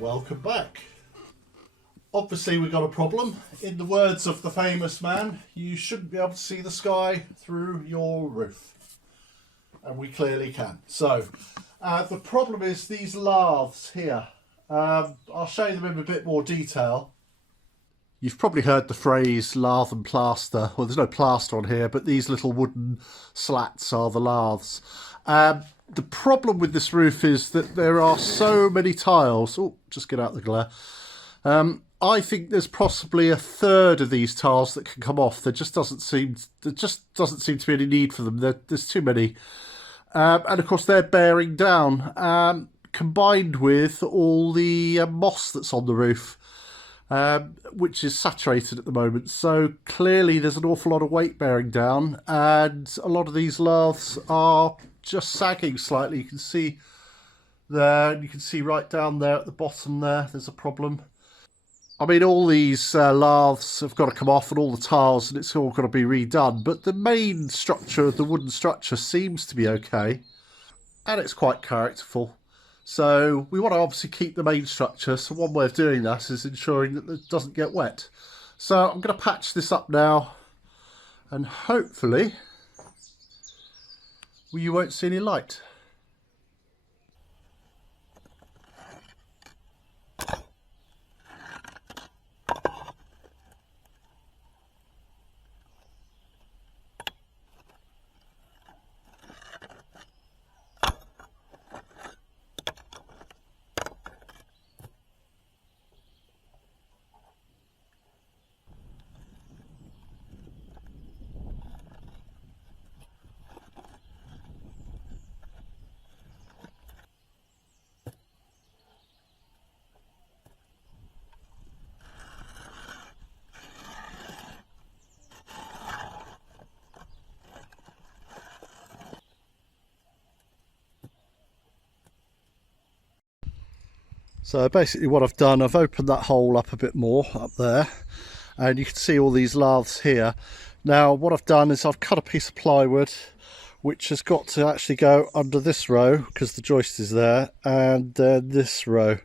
welcome back. Obviously we've got a problem. In the words of the famous man, you shouldn't be able to see the sky through your roof. And we clearly can. So the problem is these laths here. I'll show you them in a bit more detail. You've probably heard the phrase lath and plaster. Well, there's no plaster on here, but these little wooden slats are the laths. The problem with this roof is that there are so many tiles. Oh, just get out the glare. I think there's possibly a third of these tiles that can come off. There just doesn't seem to be any need for them. There's too many, and of course they're bearing down, combined with all the moss that's on the roof, which is saturated at the moment. So clearly there's an awful lot of weight bearing down, and a lot of these laths are just sagging slightly. You can see there, and you can see right down there at the bottom there's a problem. I mean, all these laths have got to come off and all the tiles, and it's all got to be redone. But the main structure, the wooden structure, seems to be okay. And it's quite characterful. So we want to obviously keep the main structure. So one way of doing that is ensuring that it doesn't get wet. So I'm going to patch this up now. And hopefully you won't see any light. So basically what I've done, I've opened that hole up a bit more up there, and you can see all these laths here. Now what I've done is I've cut a piece of plywood which has got to actually go under this row because the joist is there, and this row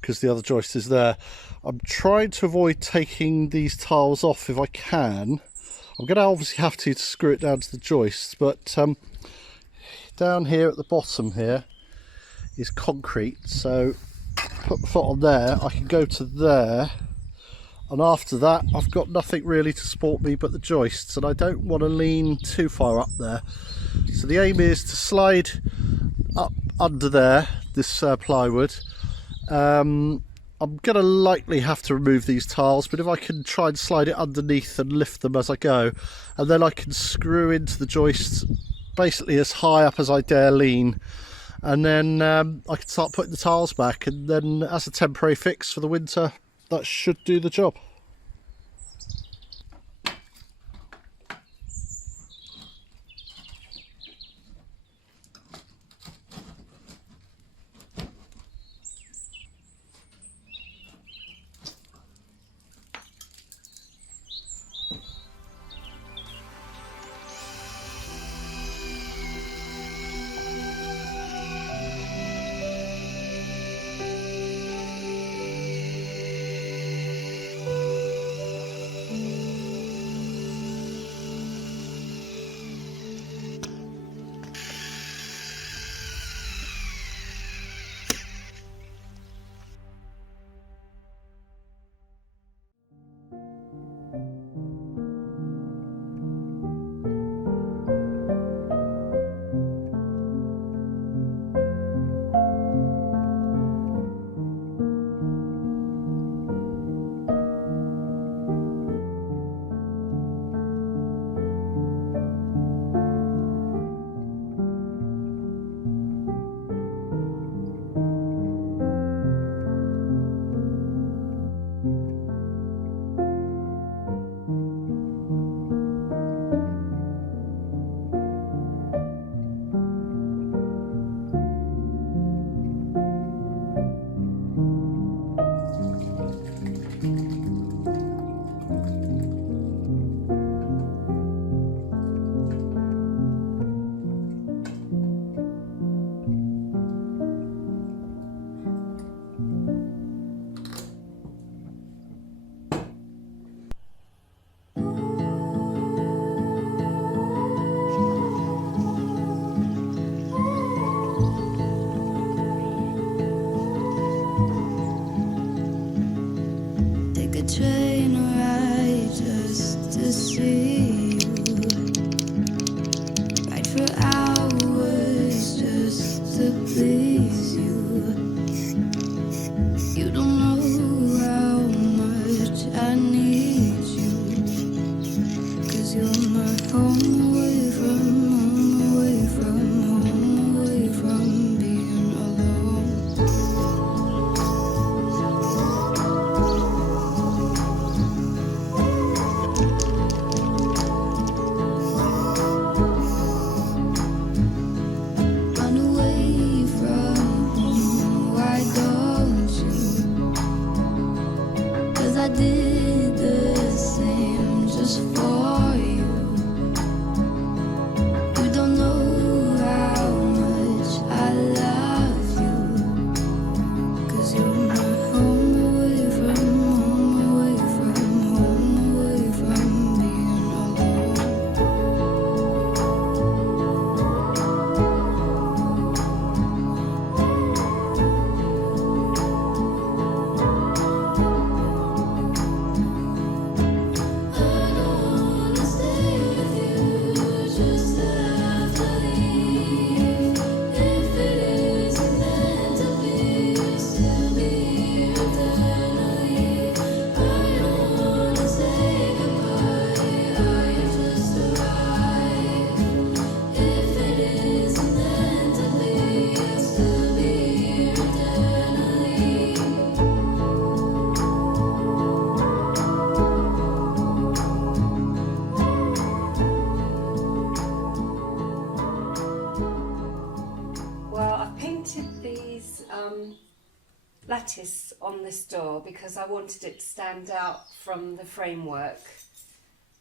because the other joist is there. I'm trying to avoid taking these tiles off if I can. I'm going to obviously have to screw it down to the joists, but down here at the bottom here is concrete, so put my foot on there, I can go to there, and after that I've got nothing really to support me but the joists, and I don't want to lean too far up there. So the aim is to slide up under there, this plywood. I'm going to likely have to remove these tiles, but if I can try and slide it underneath and lift them as I go, and then I can screw into the joists basically as high up as I dare lean, and then I can start putting the tiles back, and then as a temporary fix for the winter, that should do the job. train ride just to see you. Ride for hours just to please you. You don't know how much I need you. 'Cause you're my home away from home, away from home, away from being alone. Run away from home, why don't you? 'Cause I did the same just for you. You don't know how much I love you. 'Cause you're my home away from home, away from home, away from being alone. I don't wanna stay with you just to have to leave. If it isn't meant to be, you'll still be here eternally. I don't wanna say goodbye, I just arrived. If it isn't meant to be, you'll still be here eternally. Well, I painted these lattice on this door because I wanted it to stand out from the framework,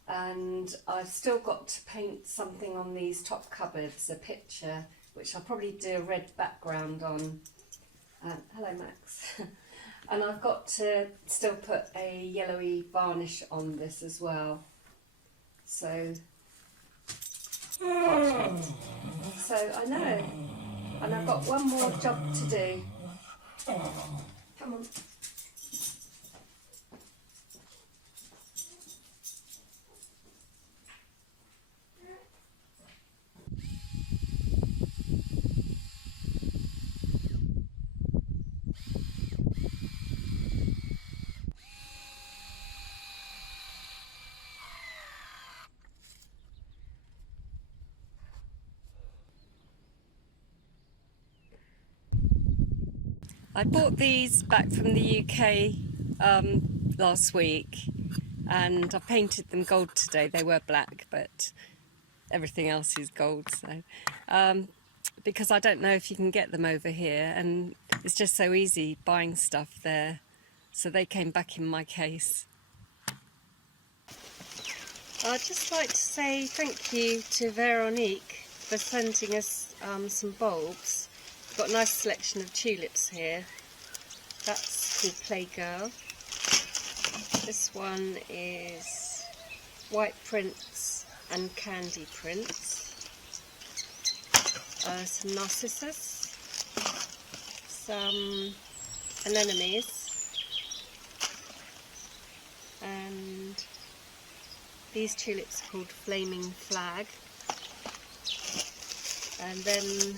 and I've still got to paint something on these top cupboards, a picture which I'll probably do a red background on. Hello Max. And I've got to still put a yellowy varnish on this as well. So I know. And I've got one more job to do. Come on. I bought these back from the UK last week, and I painted them gold today. They were black, but everything else is gold. So because I don't know if you can get them over here, and it's just so easy buying stuff there. So they came back in my case. I'd just like to say thank you to Veronique for sending us some bulbs. We've got a nice selection of tulips here. That's called Playgirl. This one is White Prince and Candy Prince. Some narcissus, some anemones, and these tulips are called Flaming Flag. And then it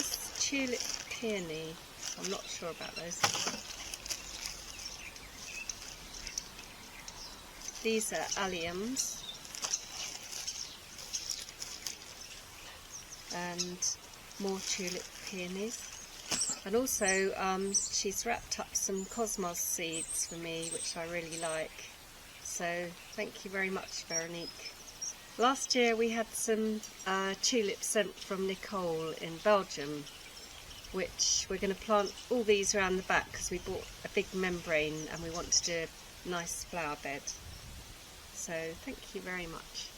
says tulip peony. I'm not sure about those. These are alliums, and more tulip peonies. And also she's wrapped up some cosmos seeds for me, which I really like. So thank you very much, Veronique. Last year we had some tulips sent from Nicole in Belgium, which we're going to plant all these around the back because we bought a big membrane and we want to do a nice flower bed. So thank you very much.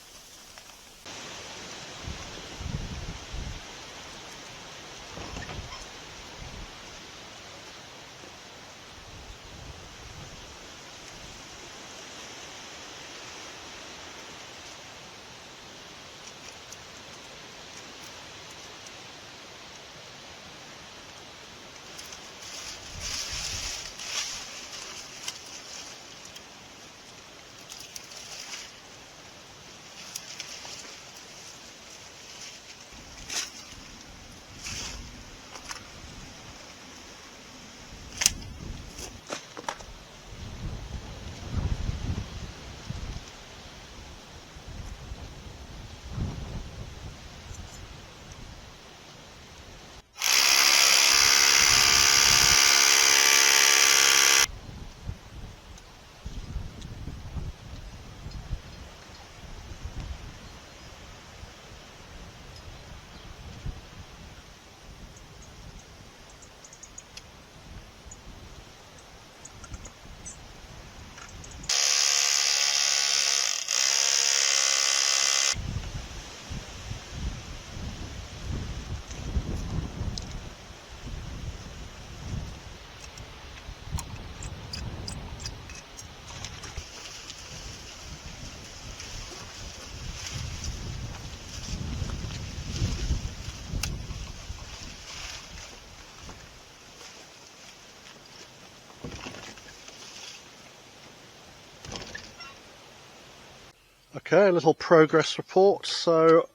Okay, a little progress report. So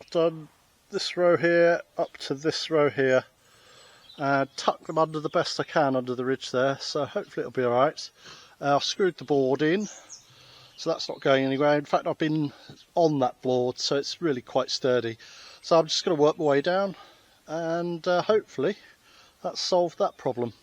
I've done this row here up to this row here and tuck them under the best I can under the ridge there, so hopefully it'll be alright. I've screwed the board in, so that's not going anywhere. In fact, I've been on that board, so it's really quite sturdy. So I'm just going to work my way down and hopefully that's solved that problem.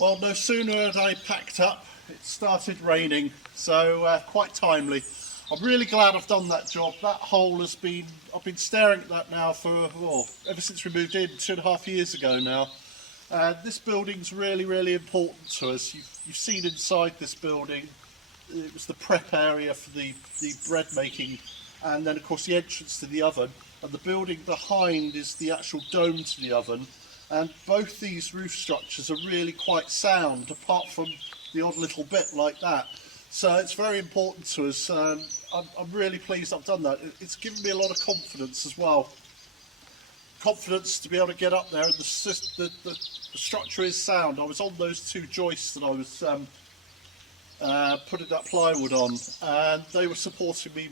Well, no sooner had I packed up, it started raining, so quite timely. I'm really glad I've done that job. That hole has been, I've been staring at that now for, ever since we moved in 2.5 years ago now. This building's really, really important to us. You've seen inside this building, it was the prep area for the bread making, and then of course the entrance to the oven, and the building behind is the actual dome to the oven. And both these roof structures are really quite sound, apart from the odd little bit like that. So it's very important to us. I'm really pleased I've done that. It's given me a lot of confidence as well. Confidence to be able to get up there, and the structure is sound. I was on those two joists that I was putting that plywood on, and they were supporting me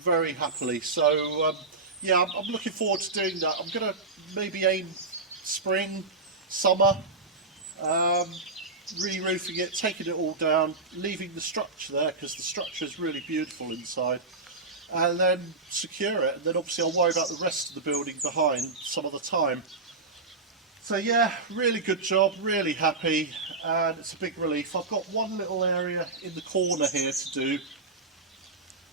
very happily. So yeah, I'm looking forward to doing that. I'm going to maybe aim spring, summer, re-roofing it, taking it all down, leaving the structure there because the structure is really beautiful inside, and then secure it, and then obviously I'll worry about the rest of the building behind some other time. So yeah, really good job, really happy, and it's a big relief. I've got one little area in the corner here to do,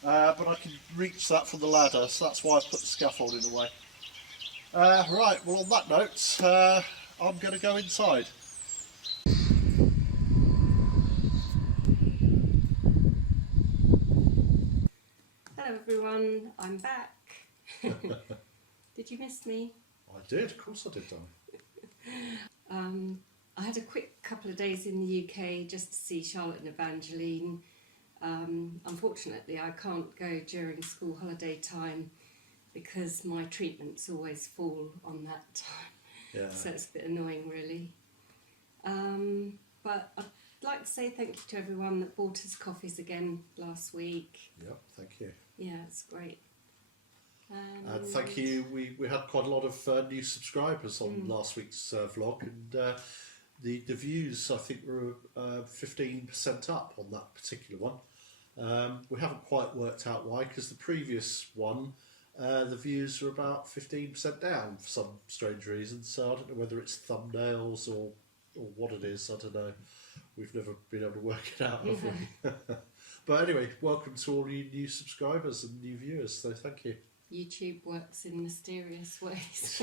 but I can reach that from the ladder, so that's why I've put the scaffolding away. Right, well on that note, I'm going to go inside. Hello everyone, I'm back. Did you miss me? I did, of course I did, Danny. I had a quick couple of days in the UK just to see Charlotte and Evangeline. Unfortunately, I can't go during school holiday time because my treatments always fall on that time. Yeah. So it's a bit annoying, really. But I'd like to say thank you to everyone that bought us coffees again last week. Yep, thank you. Yeah, it's great. And thank you. We had quite a lot of new subscribers on last week's vlog, and the views I think were 15% up on that particular one. We haven't quite worked out why, because the previous one the views are about 15% down for some strange reason. So I don't know whether it's thumbnails or what it is. I don't know. We've never been able to work it out, have we? But anyway, welcome to all you new subscribers and new viewers. So thank you. YouTube works in mysterious ways.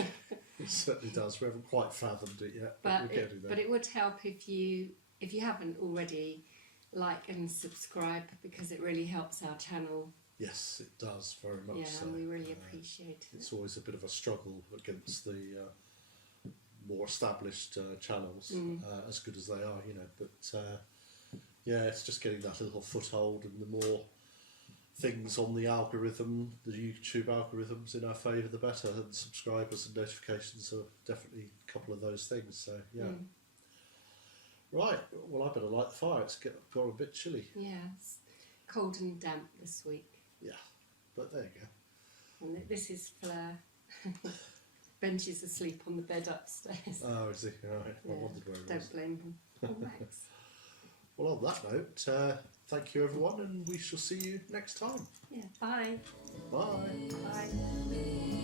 It certainly does. We haven't quite fathomed it yet, but we're getting there. But it would help if you haven't already, like and subscribe, because it really helps our channel. Yes, it does very much. Yeah, so. and we really appreciate it. It's always a bit of a struggle against the more established channels, as good as they are, you know. But yeah, it's just getting that little foothold, and the more things on the algorithm, the YouTube algorithms in our favour, the better. And subscribers and notifications are definitely a couple of those things. So yeah. Right. Well, I better light the fire. It's got a bit chilly. Yeah, it's cold and damp this week. Yeah, but there you go. And this is Fleur. Benji's asleep on the bed upstairs. Oh, is he? Right. Yeah, I wondered where he was. don't blame him. Oh, Max. Well, on that note, thank you everyone, and we shall see you next time. Yeah, bye. Bye. Bye.